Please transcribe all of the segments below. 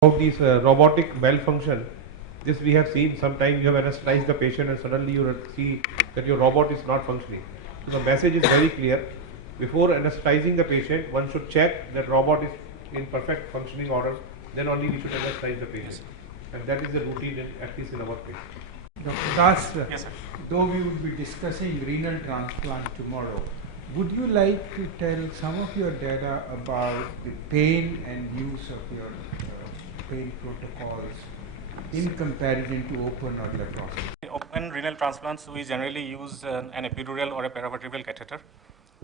About this robotic malfunction, this we have seen sometimes you have anesthetized the patient and suddenly you see that your robot is not functioning. So the message is very clear. Before anesthetizing the patient, one should check that robot is in perfect functioning order. Then only we should anesthetize the patient. And that is the routine, at least in our case. Dr. Das, Yes, sir. though we would be discussing renal transplant tomorrow, would you like to tell some of your data about the pain and use of your pain protocols in comparison to open or laparoscopy? Open renal transplants, we generally use an epidural or a paravertebral catheter,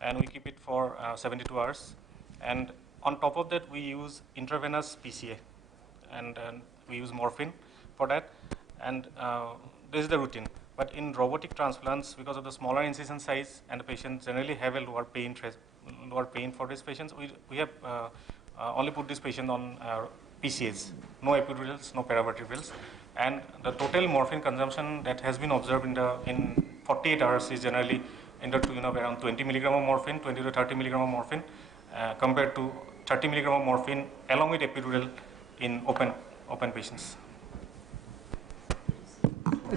and we keep it for 72 hours. And on top of that, we use intravenous PCA, and we use morphine for that. And this is the routine. But in robotic transplants, because of the smaller incision size and the patients generally have a lower pain for these patients, we have only put this patient on PCAs, no epidurals, no paravertebrals. And the total morphine consumption that has been observed in 48 hours is generally around 20 milligram of morphine, 20 to 30 milligram of morphine, compared to 30 milligram of morphine along with epidural in open patients.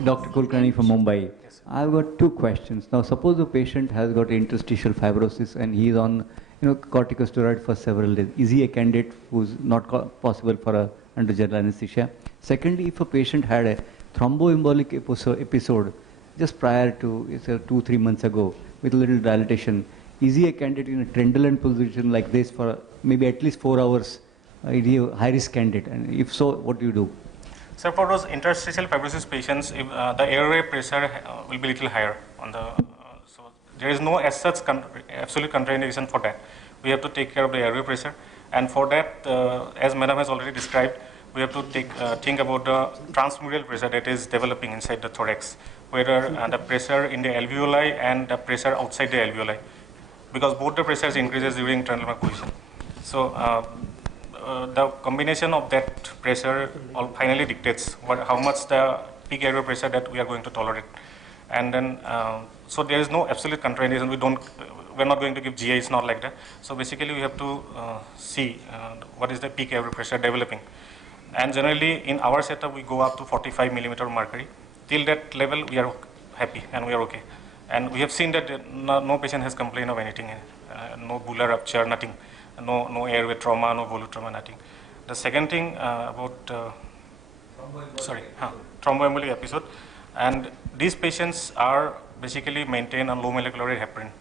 Dr. Kulkarni from Mumbai. Yes. I've got two questions. Now, suppose the patient has got interstitial fibrosis and he is on corticosteroid for several days. Is he a candidate who's not possible for under general anesthesia? Secondly, if a patient had a thromboembolic episode just prior to 2-3 months ago with a little dilatation, is he a candidate in a Trendelenburg position like this for maybe at least 4 hours? Is he a high-risk candidate? And if so, what do you do? So for those interstitial fibrosis patients, if, the airway pressure will be a little higher on the. So there is no as such absolute contraindication for that. We have to take care of the airway pressure, and for that, as Madam has already described, we have to think about the transmural pressure that is developing inside the thorax, whether the pressure in the alveoli and the pressure outside the alveoli, because both the pressures increases during Trendelenburg position. So. The combination of that pressure finally dictates how much the peak airway pressure that we are going to tolerate, and then so there is no absolute contraindication. We're not going to give GI. It's not like that. So basically, we have to see what is the peak airway pressure developing, and generally in our setup we go up to 45 millimeter of mercury. Till that level, we are happy and we are okay, and we have seen that no patient has complained of anything, no bular rupture, nothing. No airway trauma, no volute trauma, nothing. The second thing about thromboembolic episode, and these patients are basically maintained on low molecular weight heparin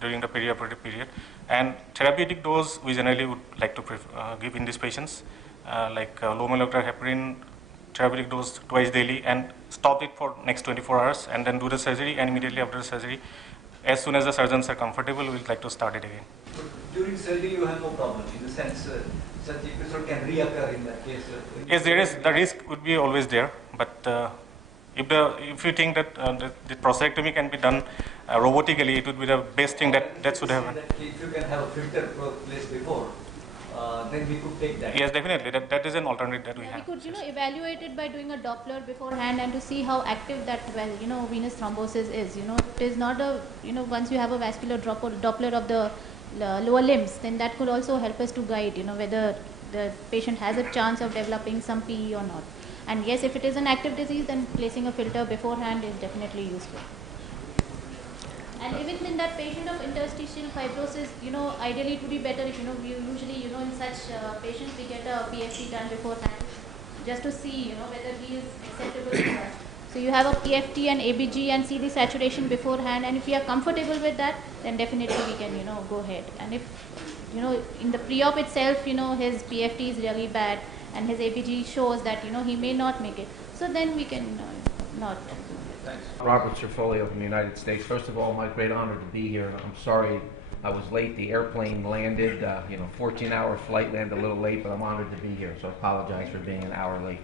during the perioperative period, and therapeutic dose we generally would like to give in these patients, like low molecular heparin, therapeutic dose twice daily, and stop it for next 24 hours, and then do the surgery, and immediately after the surgery, as soon as the surgeons are comfortable, we would like to start it again. During surgery, you have no problem in the sense such episode can reoccur in that case. Yes, there is the risk would be always there, but if you think that the prostatectomy can be done robotically, it would be the best thing that should happen. If you can have a filter placed before, then we could take that. Yes, definitely. That is an alternative that we have. We could evaluate it by doing a Doppler beforehand and to see how active that venous thrombosis is. It is not a once you have a vascular Doppler of the lower limbs, then that could also help us to guide whether the patient has a chance of developing some PE or not. And yes, if it is an active disease, then placing a filter beforehand is definitely useful. And even in that patient of interstitial fibrosis, ideally it would be better if we usually in such patients we get a PFT done beforehand, just to see whether he is acceptable or not. So you have a PFT and ABG and see the saturation beforehand, and if you are comfortable with that, then definitely we can go ahead. And if in the pre-op itself his PFT is really bad and his ABG shows that he may not make it, so then we can not. Thanks. Robert Cerfolio from the United States. First of all, my great honor to be here. I'm sorry I was late. The airplane landed, 14-hour flight, landed a little late, but I'm honored to be here, so I apologize for being an hour late.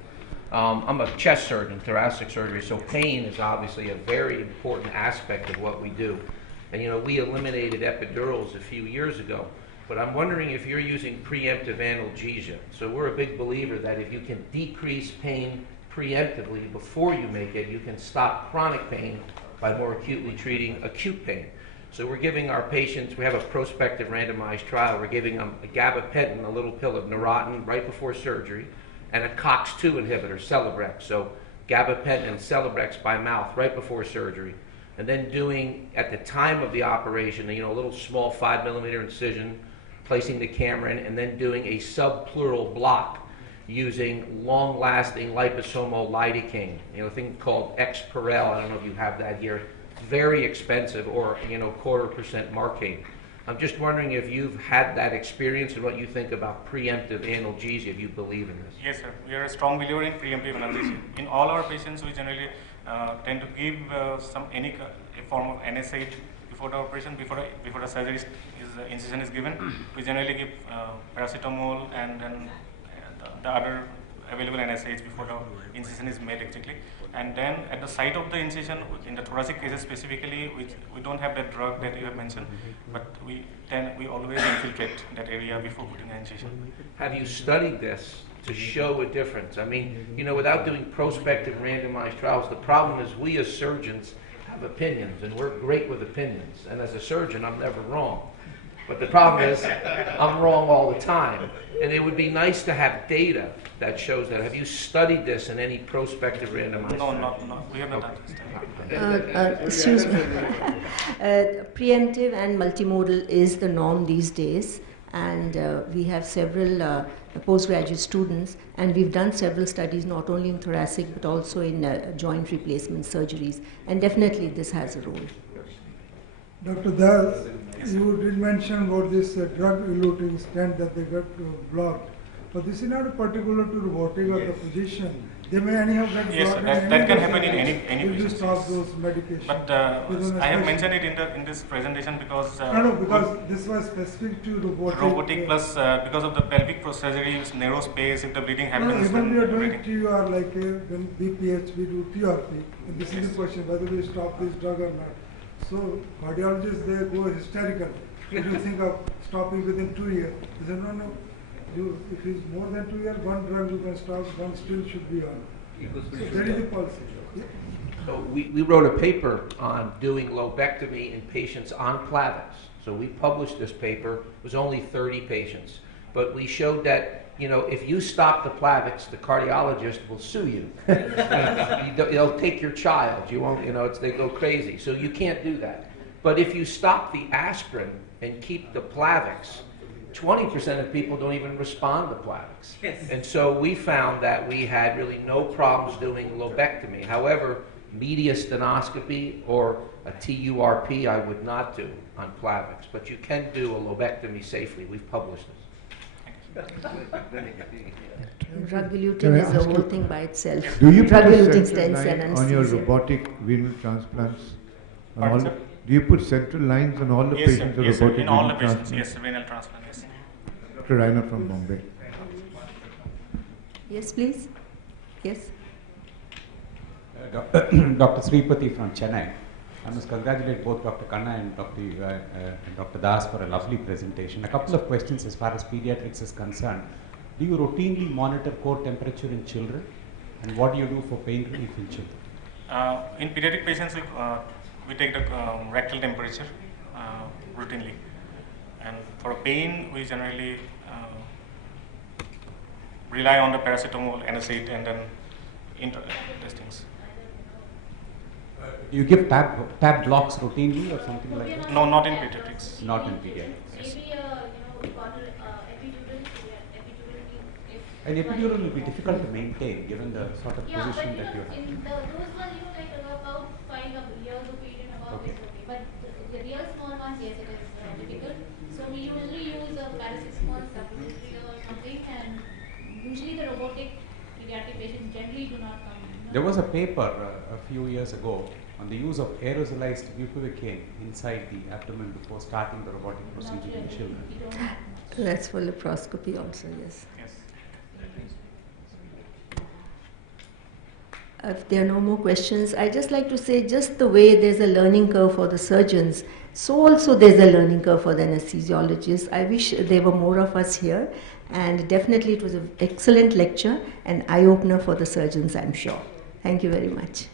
I'm a chest surgeon, thoracic surgery, so pain is obviously a very important aspect of what we do. And we eliminated epidurals a few years ago, but I'm wondering if you're using preemptive analgesia. So we're a big believer that if you can decrease pain preemptively before you make it, you can stop chronic pain by more acutely treating acute pain. So we're giving our patients, we have a prospective randomized trial, we're giving them a gabapentin, a little pill of Neurontin right before surgery, and a COX-2 inhibitor, Celebrex. So gabapentin and Celebrex by mouth right before surgery. And then doing, at the time of the operation, a little small 5mm incision, placing the camera in, and then doing a subpleural block using long-lasting liposomal lidocaine, a thing called Exparel. I don't know if you have that here. Very expensive, or 0.25% Marcaine. I'm just wondering if you've had that experience and what you think about preemptive analgesia, if you believe in this. Yes, sir. We are a strong believer in preemptive analgesia. In all our patients, we generally tend to give any form of NSAID before the operation, before the surgery incision is given. We generally give paracetamol and then the other available NSAIDs before the incision is made exactly. And then at the site of the incision, in the thoracic cases specifically, we don't have that drug that you have mentioned, but we always infiltrate that area before putting the incision. Have you studied this to show a difference? I mean, without doing prospective randomized trials, the problem is we as surgeons have opinions, and we're great with opinions. And as a surgeon, I'm never wrong. But the problem is, I'm wrong all the time. And it would be nice to have data that shows that. Have you studied this in any prospective randomized trial? No. We have not done this. Excuse me. Preemptive and multimodal is the norm these days, and we have several postgraduate students, and we've done several studies not only in thoracic but also in joint replacement surgeries, and definitely this has a role. Dr. Das, you did mention about this drug-eluting stent that they got blocked, but this is not particular to robotic or the physician. They may anyhow get blocked. Yes, that can happen in any Will you patient. stop those medications? But I have mentioned it in this presentation because because this was specific to robotic. Plus because of the pelvic surgery, it's narrow space. If the bleeding happens, Even we are doing bleeding. TUR like when BPH we do TRP, and this is the question whether we stop this drug or not. So cardiologists, they go hysterical. If you think of stopping within 2 years, they say no. If it's more than 2 years, one drug you can stop, one still should be on. So that is the policy. Yeah. So we wrote a paper on doing lobectomy in patients on Plavix. So we published this paper. It was only 30 patients. But we showed that, if you stop the Plavix, the cardiologist will sue you. They'll take your child. You won't, they go crazy. So you can't do that. But if you stop the aspirin and keep the Plavix, 20% of people don't even respond to Plavix. Yes. And so we found that we had really no problems doing lobectomy. However, mediastinoscopy or a TURP I would not do on Plavix. But you can do a lobectomy safely. We've published this. Drug-eluting is a whole thing by itself. Do you put a Drug-eluting central stents and line on your anesthesia. robotic venal transplants? Pardon, sir? Do you put central lines on all the Yes, patients sir. with Yes, sir. robotic In all venal the patients, transplants? yes, renal transplant, yes. Dr. Raina from Bombay. Yes, please. Yes. Dr. Sripati from Chennai. I must congratulate both Dr. Khanna and Dr. Das for a lovely presentation. A couple of questions as far as pediatrics is concerned. Do you routinely monitor core temperature in children? And what do you do for pain relief in children? In pediatric patients, we take the rectal temperature routinely. And for pain, we generally rely on the paracetamol, NSAID, and then testings. Do you give tab blocks routinely or something like that? No, not in pediatrics. Not in pediatrics. Yes. An epidural will be difficult to maintain given the sort of position that you have. Those were about 5 years of period above Okay. is okay. But the real small ones, yes, it is difficult. So we usually use a paracetamol supplementary or something, and usually the robotic pediatric patients generally do not come. There was a paper a few years ago on the use of aerosolized bupivacaine inside the abdomen before starting the robotic procedure in children. That's for laparoscopy also, yes. Yes. If there are no more questions, I'd just like to say just the way there's a learning curve for the surgeons, so also there's a learning curve for the anesthesiologists. I wish there were more of us here, and definitely it was an excellent lecture and eye-opener for the surgeons, I'm sure. Thank you very much.